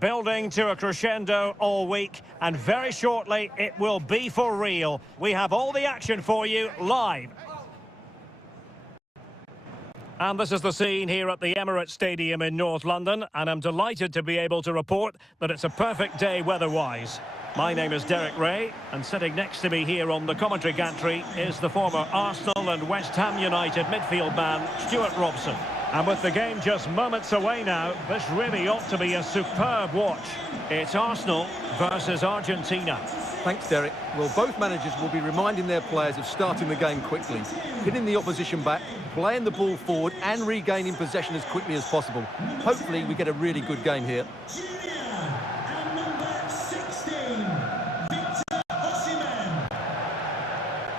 building to a crescendo all week, and very shortly it will be for real. We have all the action for you live. And this is the scene here at the Emirates Stadium in North London, and I'm delighted to be able to report that it's a perfect day weather-wise. My name is Derek Ray, and sitting next to me here on the commentary gantry is the former Arsenal and West Ham United midfield man, Stuart Robson. And with the game just moments away now, this really ought to be a superb watch. It's Arsenal versus Argentina. Thanks, Derek. Well, both managers will be reminding their players of starting the game quickly, hitting the opposition back, playing the ball forward and regaining possession as quickly as possible. Hopefully we get a really good game here.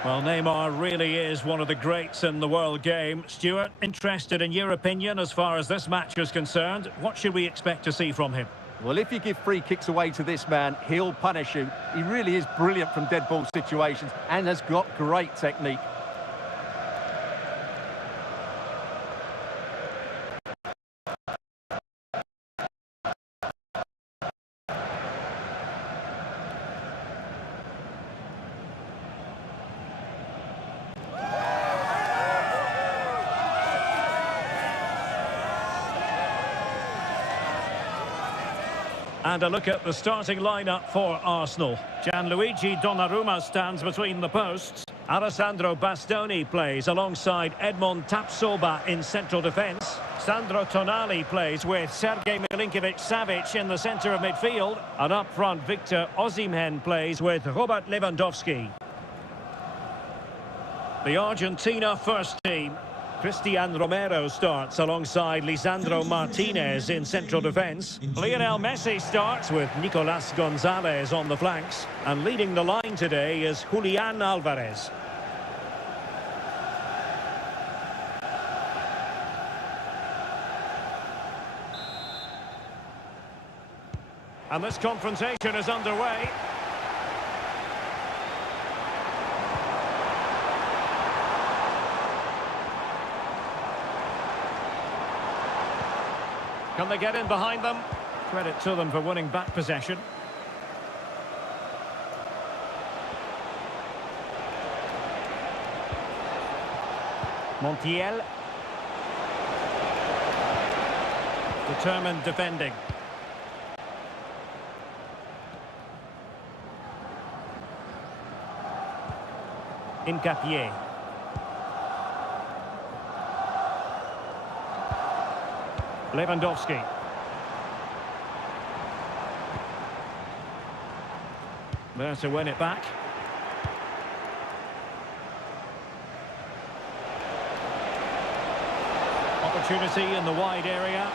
Well, Neymar really is one of the greats in the world game. Stuart, interested in your opinion as far as this match is concerned. What should we expect to see from him? Well, if you give free kicks away to this man, he'll punish you. He really is brilliant from dead ball situations and has got great technique. And a look at the starting lineup for Arsenal. Gianluigi Donnarumma stands between the posts. Alessandro Bastoni plays alongside Edmond Tapsoba in central defence. Sandro Tonali plays with Sergei Milinkovic-Savic in the centre of midfield. And up front, Victor Osimhen plays with Robert Lewandowski. The Argentina first team. Cristian Romero starts alongside Lisandro Martinez in central defence. Lionel Messi starts with Nicolas Gonzalez on the flanks. And leading the line today is Julian Alvarez. And this confrontation is underway. Can they get in behind them? Credit to them for winning back possession. Montiel. Determined defending. Hincapié. Lewandowski. There to win it back. Opportunity in the wide area.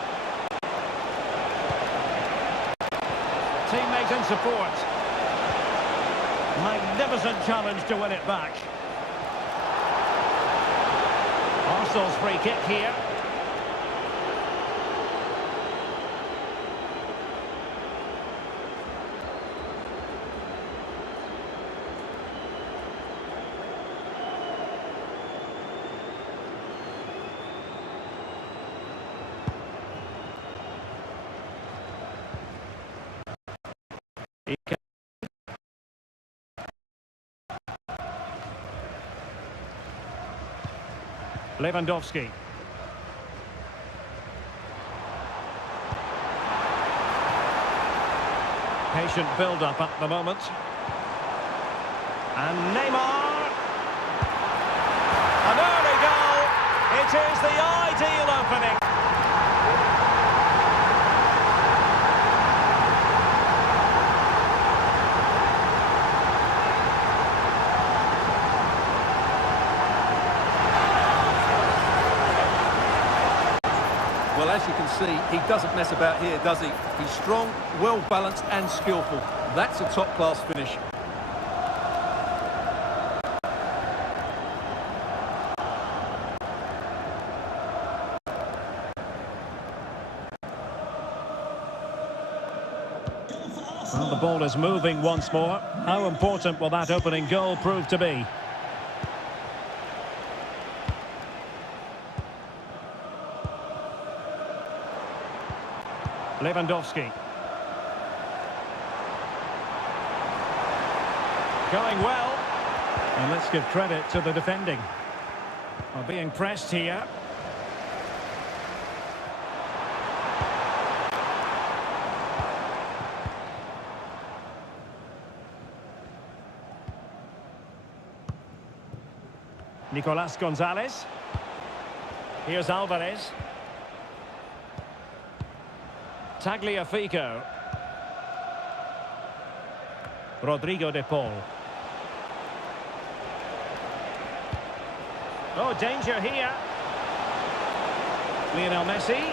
Teammate and support. Magnificent challenge to win it back. Arsenal's free kick here. Lewandowski. Patient build-up at the moment. And Neymar. An early goal. It is the ideal opening. Well, as you can see, he doesn't mess about here, does he? He's strong, well-balanced and skillful. That's a top-class finish. Well, the ball is moving once more. How important will that opening goal prove to be? Lewandowski. Going well. And let's give credit to the defending. Well, being pressed here. Nicolas Gonzalez. Here's Alvarez. Tagliafico. Rodrigo de Paul. Oh, danger here. Lionel Messi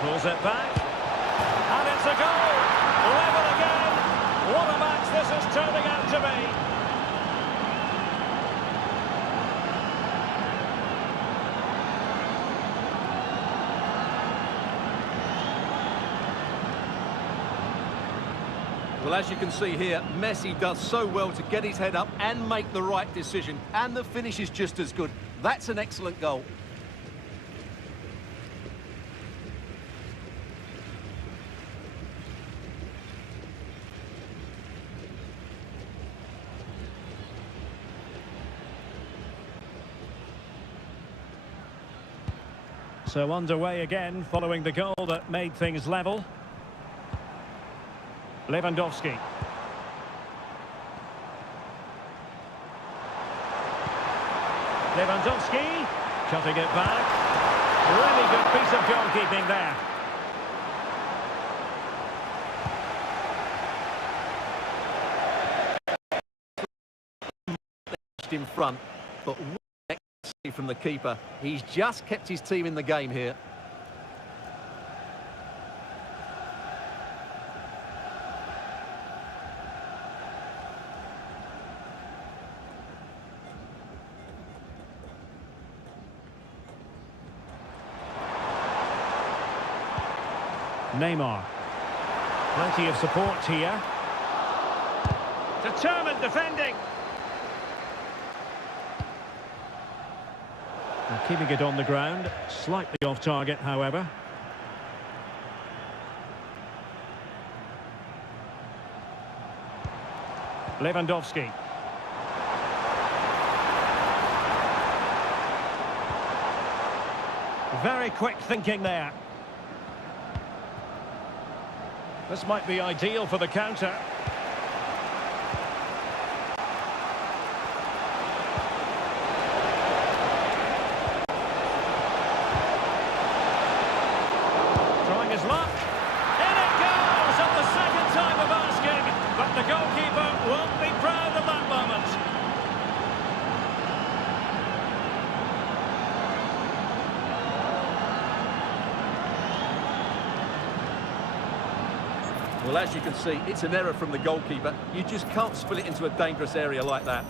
pulls it back. And it's a goal! Level again! What a match this is turning out to be! Well, as you can see here, Messi does so well to get his head up and make the right decision. And the finish is just as good. That's an excellent goal. So underway again following the goal that made things level. Lewandowski. Lewandowski, cutting it back. Really good piece of goalkeeping there. In front, but from the keeper, he's just kept his team in the game here. Neymar. Plenty of support here. Determined defending. And keeping it on the ground. Slightly off target, however. Lewandowski. Very quick thinking there. This might be ideal for the counter. Trying his luck. In it goes at the second time of asking. But the goalkeeper won't be proud of that moment. Well, as you can see, it's an error from the goalkeeper. You just can't spill it into a dangerous area like that.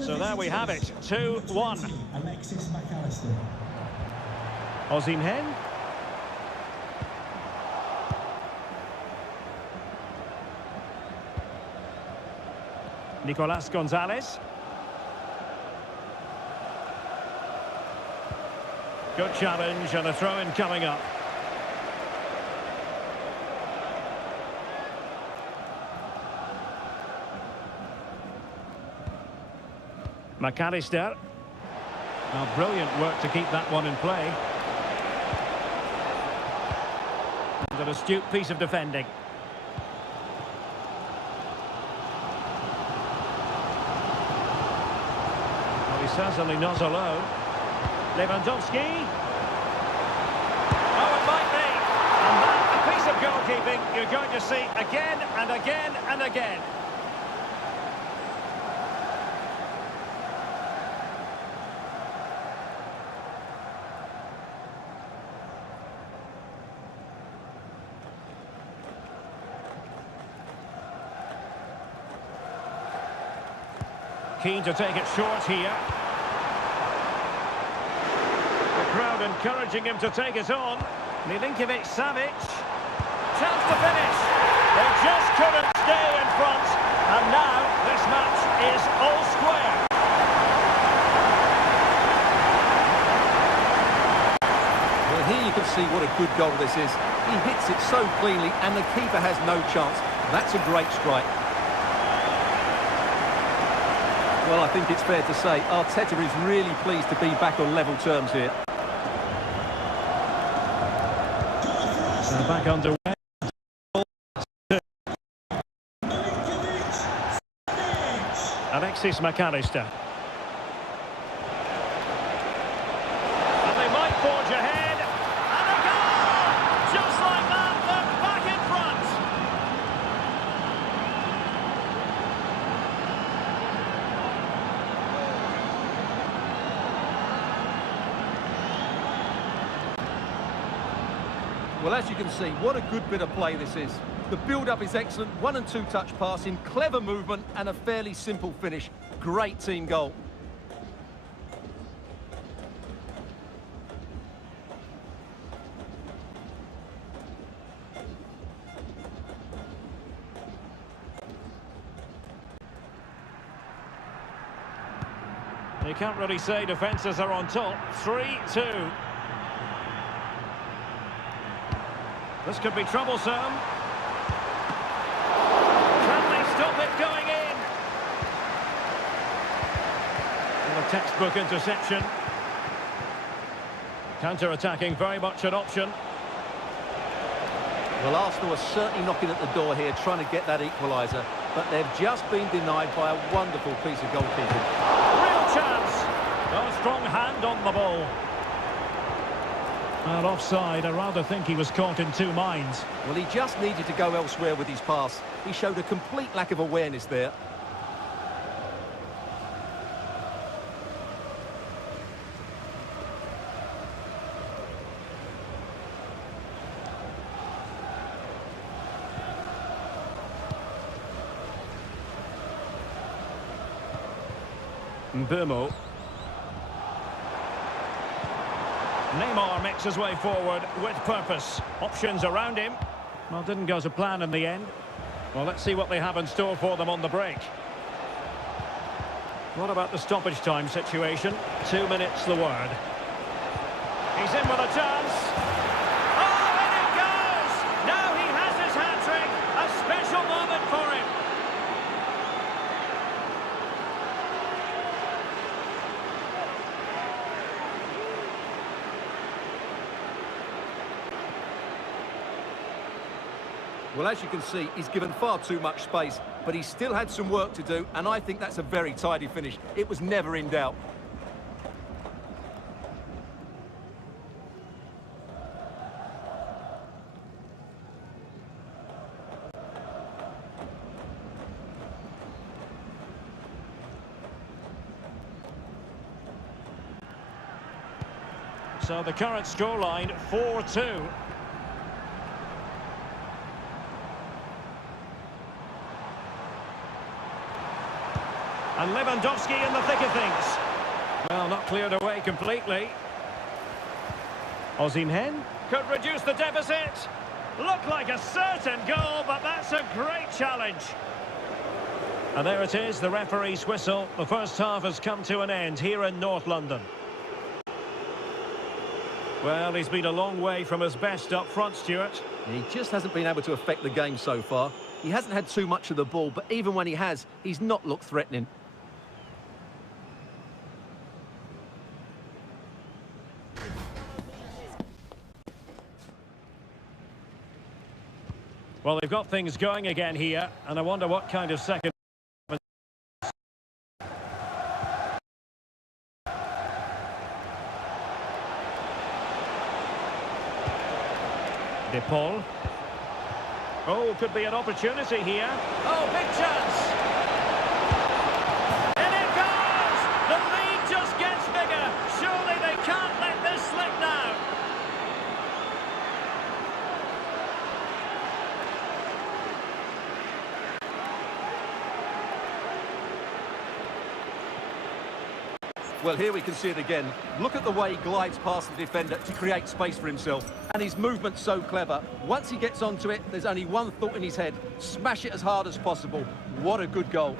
So there we have it, 2-1. Osimhen. Nicolas Gonzalez. Good challenge and a throw-in coming up. McAllister. Now, brilliant work to keep that one in play. And an astute piece of defending. Certainly not alone. Lewandowski. Oh, it might be. And that, a piece of goalkeeping you're going to see again and again and again. Keen to take it short here. Crowd encouraging him to take it on. Milinkovic-Savic. Chance to finish. They just couldn't stay in front. And now this match is all square. here you can see what a good goal this is. He hits it so cleanly and the keeper has no chance. That's a great strike. Well, I think it's fair to say Arteta is really pleased to be back on level terms here. So back underway. Alexis McAllister. And they might forge ahead. And a goal! Just like that, they're back in front. Well, as you can see, what a good bit of play this is. The build-up is excellent, 1- and 2-touch passing, clever movement and a fairly simple finish. Great team goal. You can't really say defences are on top. 3-2. This could be troublesome. Can they stop it going in? And a textbook interception. Counter-attacking, very much an option. Well, Arsenal are certainly knocking at the door here, trying to get that equaliser. But they've just been denied by a wonderful piece of goalkeeping. Real chance. A strong hand on the ball. And offside, I rather think he was caught in two minds. Well, he just needed to go elsewhere with his pass. He showed a complete lack of awareness there. Mbumo. Neymar makes his way forward with purpose. Options around him. Well, didn't go to plan in the end. Well, let's see what they have in store for them on the break. What about the stoppage time situation? 2 minutes the word. He's in with a chance. Oh, and it goes! Now he has his hat-trick. A special moment for him. Well, as you can see, he's given far too much space, but he still had some work to do, and I think that's a very tidy finish. It was never in doubt. So the current scoreline, 4-2. And Lewandowski in the thick of things. Well, not cleared away completely. Osimhen could reduce the deficit. Looked like a certain goal, but that's a great challenge. And there it is, the referee's whistle. The first half has come to an end here in North London. Well, he's been a long way from his best up front, Stuart. He just hasn't been able to affect the game so far. He hasn't had too much of the ball, but even when he has, he's not looked threatening. Well, they've got things going again here, and I wonder what kind of second... De Paul. Oh, could be an opportunity here. Oh, big chance! And it goes! The lead just gets bigger. Surely they can't let this slip now. Well, here we can see it again. Look at the way he glides past the defender to create space for himself. And his movement's so clever. Once he gets onto it, there's only one thought in his head. Smash it as hard as possible. What a good goal.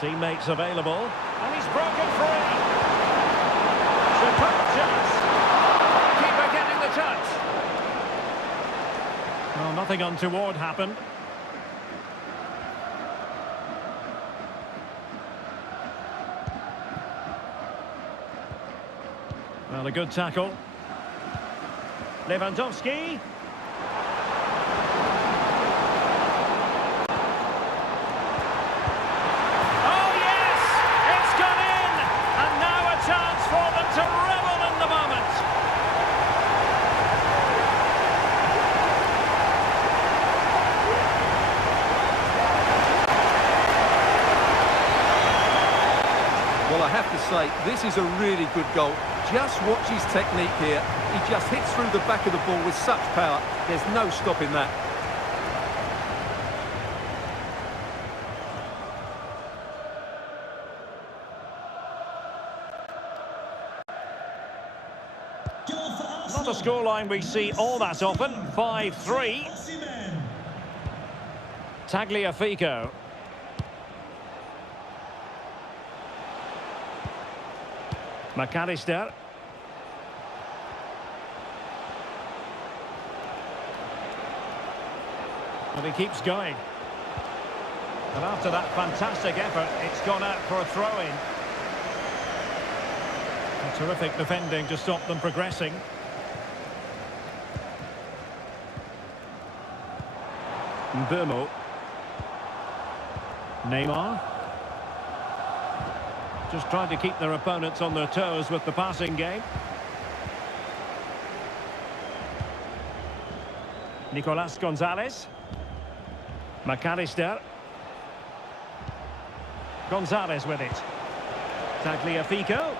Teammates available. And he's broken free. Superb chance. Keeper getting the touch. Well, nothing untoward happened. Well, a good tackle. Lewandowski. Oh, yes! It's gone in! And now a chance for them to revel in the moment. Well, I have to say, this is a really good goal. Just watch his technique here. He just hits through the back of the ball with such power. There's no stopping that. Not a scoreline we see all that often. 5-3. Tagliafico. McAllister. And he keeps going. And after that fantastic effort, it's gone out for a throw-in. Terrific defending to stop them progressing. Mbeumo. Neymar. Just trying to keep their opponents on their toes with the passing game. Nicolas Gonzalez. McAllister. Gonzalez with it. Tagliafico.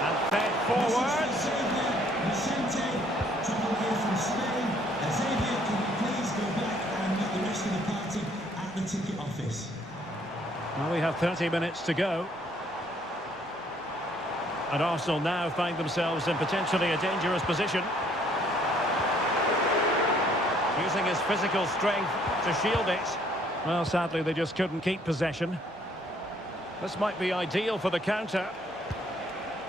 And fed forwards. Well, we have 30 minutes to go. And Arsenal now find themselves in potentially a dangerous position. Using his physical strength to shield it. Well, sadly, they just couldn't keep possession. This might be ideal for the counter.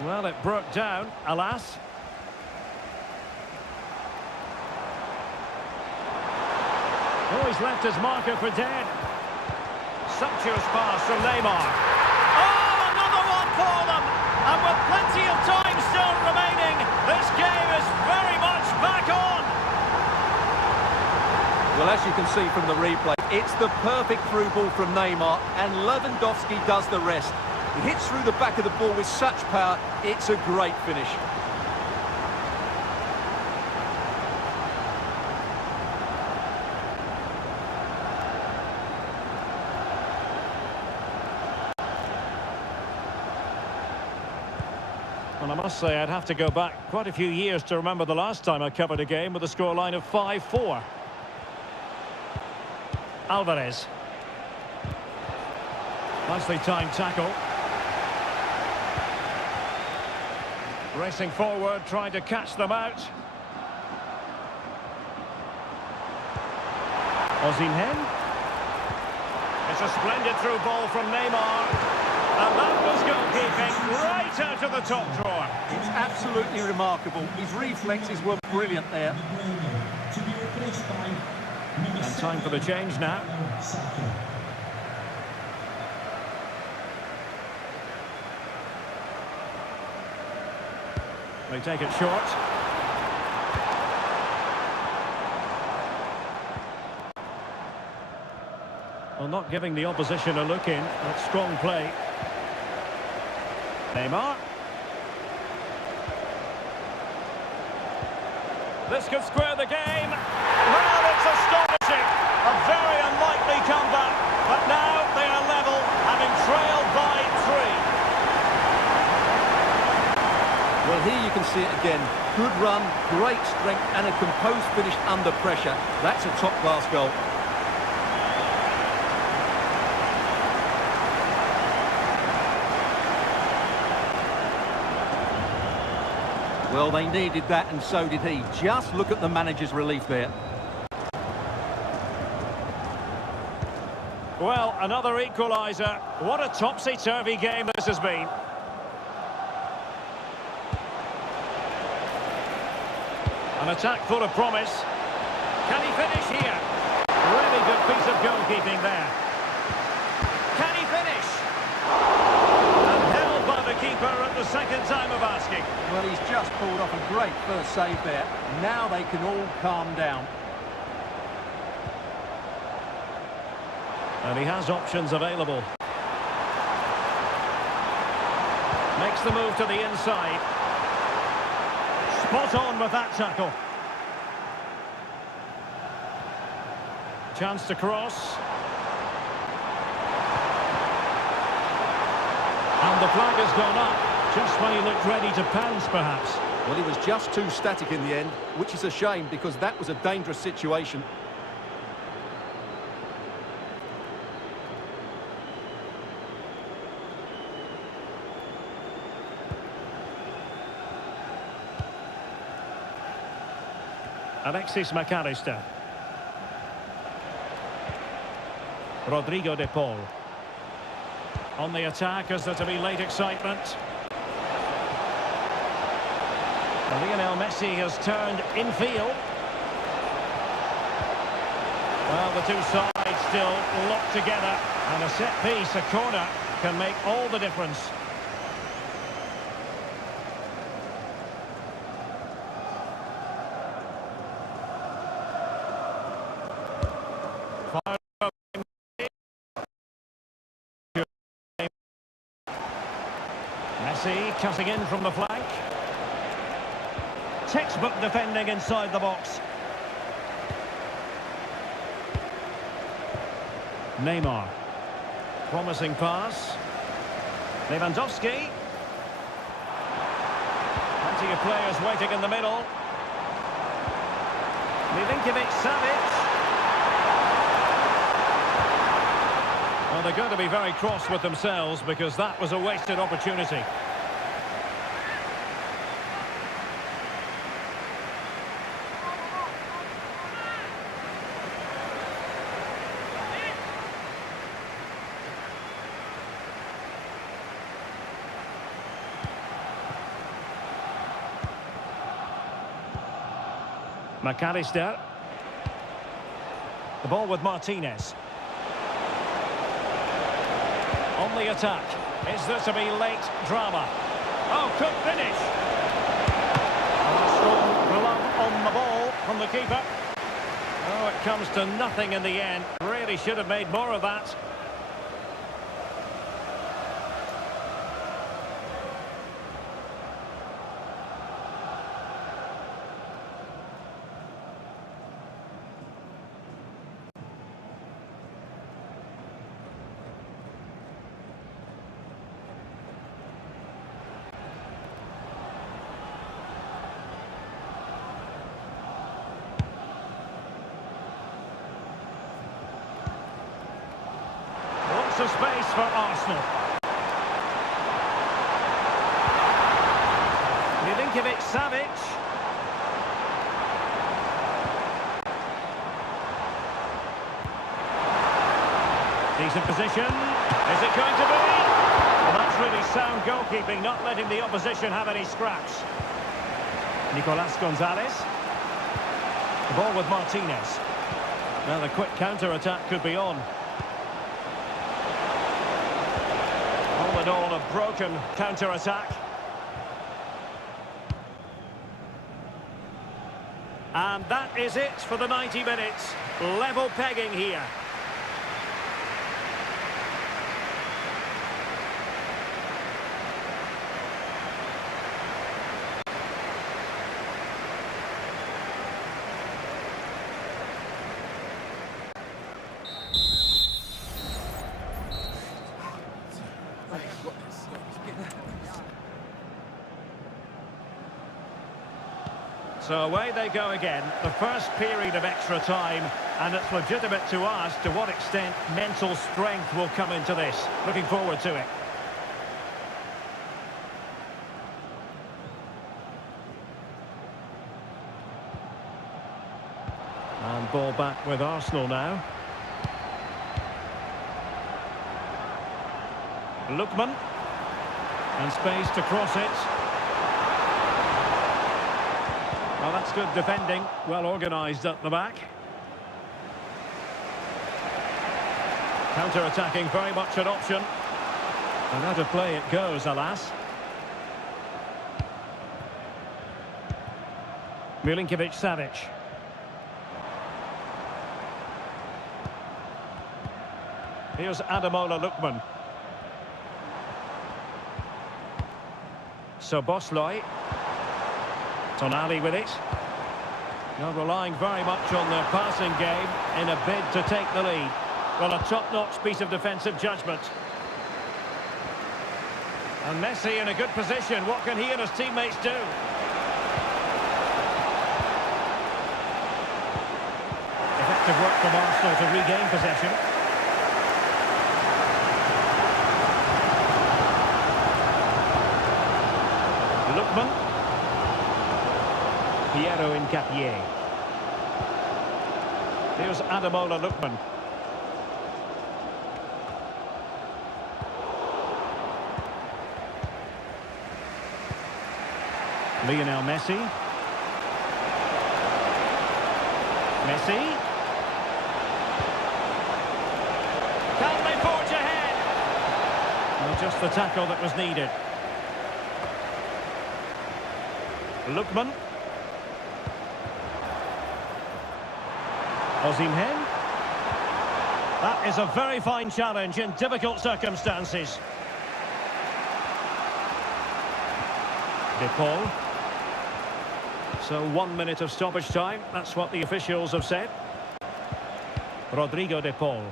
Well, it broke down, alas. Oh, he's left his marker for dead. Sumptuous pass from Neymar. Oh, another one for them! And with plenty of time still remaining, this game is very much back on! Well, as you can see from the replay, it's the perfect through ball from Neymar, and Lewandowski does the rest. He hits through the back of the ball with such power, it's a great finish. Well, I must say I'd have to go back quite a few years to remember the last time I covered a game with a scoreline of 5-4. Alvarez. Nicely timed tackle. Racing forward, trying to catch them out. Osimhen. It's a splendid through ball from Neymar. And that was goalkeeping right out of the top drawer. It's absolutely remarkable. His reflexes were brilliant there. And time for the change now. They take it short. Well, not giving the opposition a look in. That's strong play. Neymar. This could square the game. Well, it's astonishing. A very unlikely comeback. But now they are level, having trailed by 3. Well, here you can see it again. Good run, great strength, and a composed finish under pressure. That's a top-class goal. Well, they needed that, and so did he. Just look at the manager's relief there. Well, another equaliser. What a topsy-turvy game this has been. An attack full of promise. Can he finish here? Really good piece of goalkeeping there. Can he finish? And held by the keeper at the second time of asking. Well, he's just pulled off a great first save there. Now they can all calm down. And he has options available. Makes the move to the inside. Spot on with that tackle. Chance to cross. And the flag has gone up, just when he looked ready to pounce, perhaps. Well, he was just too static in the end, which is a shame because that was a dangerous situation. Alexis McAllister. Rodrigo de Paul. On the attack, as there to be late excitement. Lionel Messi has turned infield. Well, the two sides still locked together. And a set piece, a corner, can make all the difference. Messi cutting in from the flank. Textbook defending inside the box. Neymar. Promising pass. Lewandowski. Plenty of players waiting in the middle. Milinkovic-Savic. Well, they're going to be very cross with themselves because that was a wasted opportunity. McAllister. The ball with Martinez. On the attack. Is there to be late drama? Oh, could finish. A strong glove on the ball from the keeper. Oh, it comes to nothing in the end. Really should have made more of that. Of space for Arsenal. Milinkovic-Savic. Decent position. Is it going to be? Well, that's really sound goalkeeping, not letting the opposition have any scraps. Nicolas Gonzalez. The ball with Martinez. Now the quick counter-attack could be on. All in all, a broken counter-attack. And that is it for the 90 minutes. Level pegging here. So away they go again, the first period of extra time, and it's legitimate to ask to what extent mental strength will come into this. Looking forward to it. And ball back with Arsenal now. Lookman. And space to cross it. Well, that's good defending. Well organised at the back. Counter-attacking, very much an option. And out of play it goes, alas. Milinkovic-Savic. Here's Ademola Lookman. So Bosley. Tonali with it. Now relying very much on their passing game in a bid to take the lead. Well, a top-notch piece of defensive judgment. And Messi in a good position. What can he and his teammates do? Effective work from Arsenal to regain possession. Lookman. Piero Incapié. Here's Ademola Lookman. Lionel Messi. Messi. Can they forge ahead? Well, just the tackle that was needed. Lookman. Osimhen. That is a very fine challenge in difficult circumstances. De Paul. So 1 minute of stoppage time. That's what the officials have said. Rodrigo De Paul.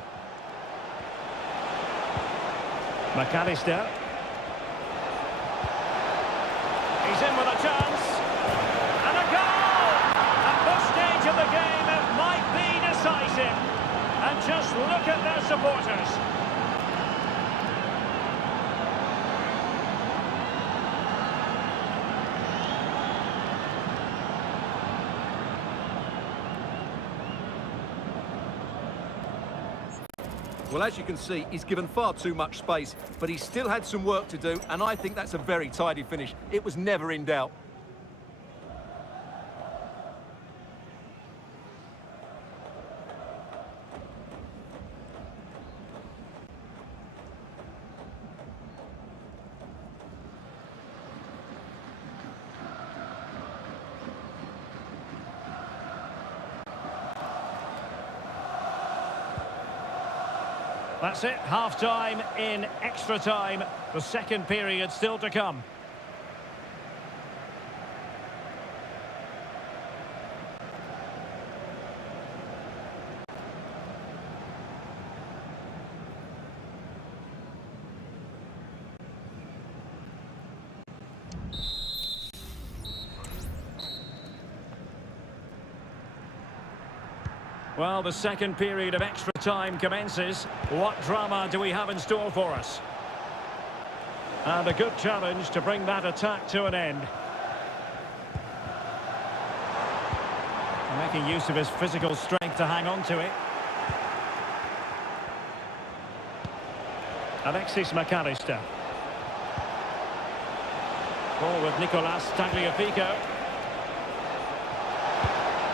McAllister. He's in with a chance. And a goal! At this stage of the game, it might be decisive. And just look at their supporters. Well, as you can see, he's given far too much space, but he still had some work to do, and I think that's a very tidy finish. It was never in doubt. That's it, half-time in extra time. The second period still to come. Well, the second period of extra time commences. What drama do we have in store for us? And a good challenge to bring that attack to an end. Making use of his physical strength to hang on to it. Alexis McAllister. Ball with Nicolas Tagliafico.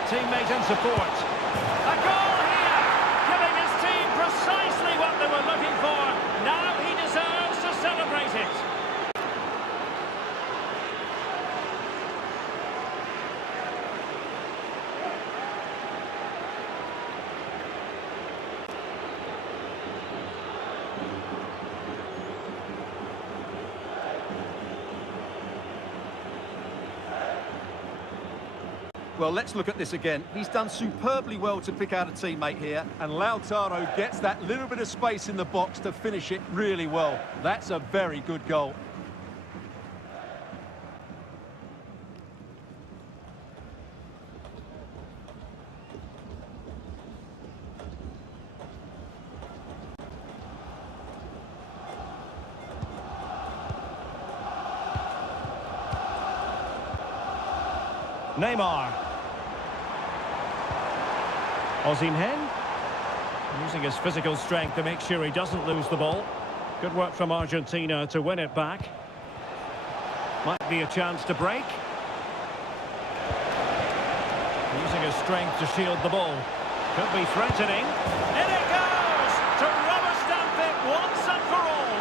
Teammate and support. A goal here, giving his team precisely what they were looking for. Now he deserves to celebrate it. Well, let's look at this again. He's done superbly well to pick out a teammate here, and Lautaro gets that little bit of space in the box to finish it really well. That's a very good goal. Neymar. Osimhen, using his physical strength to make sure he doesn't lose the ball. Good work from Argentina to win it back. Might be a chance to break. Using his strength to shield the ball. Could be threatening. In it goes! To rubber stamp it once and for all.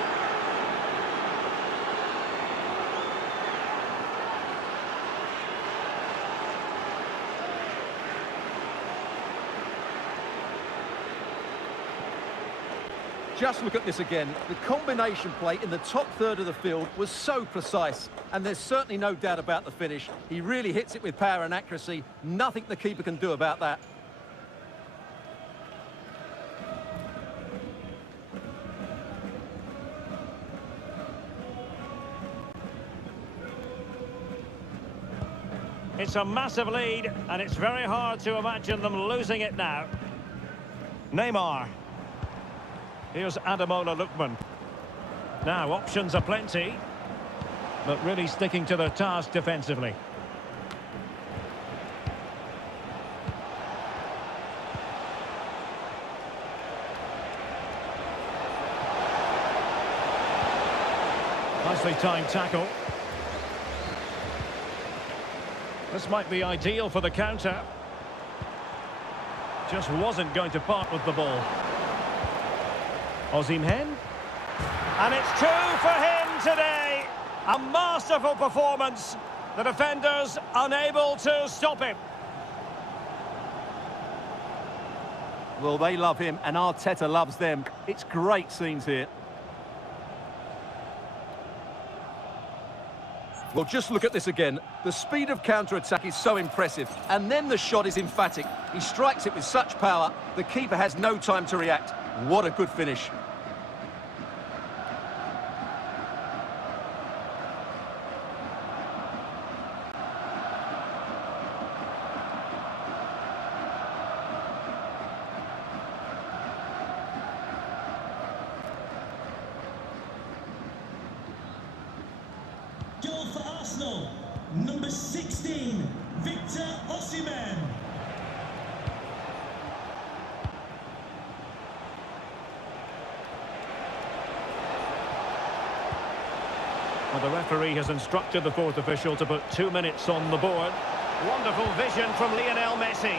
Just look at this again. The combination play in the top third of the field was so precise, and there's certainly no doubt about the finish. He really hits it with power and accuracy. Nothing the keeper can do about that. It's a massive lead, and it's very hard to imagine them losing it now. Neymar. Here's Ademola Lookman. Now, options are plenty, but really sticking to their task defensively. Nicely timed tackle. This might be ideal for the counter. Just wasn't going to part with the ball. Osimhen. And it's two for him today. A masterful performance. The defenders unable to stop him. Well, they love him, and Arteta loves them. It's great scenes here. Well, just look at this again. The speed of counter-attack is so impressive, and then the shot is emphatic. He strikes it with such power, the keeper has no time to react. What a good finish. Goal for Arsenal, number 16, Victor Osimhen. Well, the referee has instructed the fourth official to put 2 minutes on the board. Wonderful vision from Lionel Messi.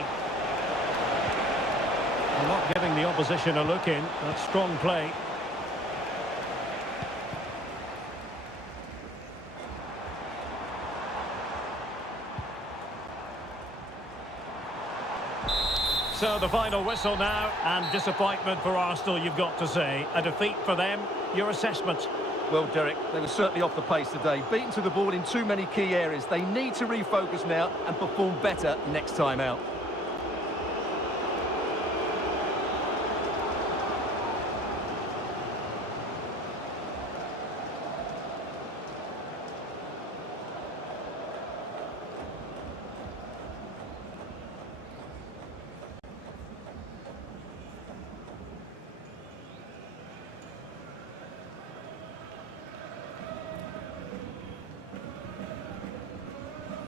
Well, not giving the opposition a look in. That's strong play. So the final whistle now, and disappointment for Arsenal, you've got to say. A defeat for them. Your assessment? Well, Derek, they were certainly off the pace today. Beaten to the ball in too many key areas. They need to refocus now and perform better next time out.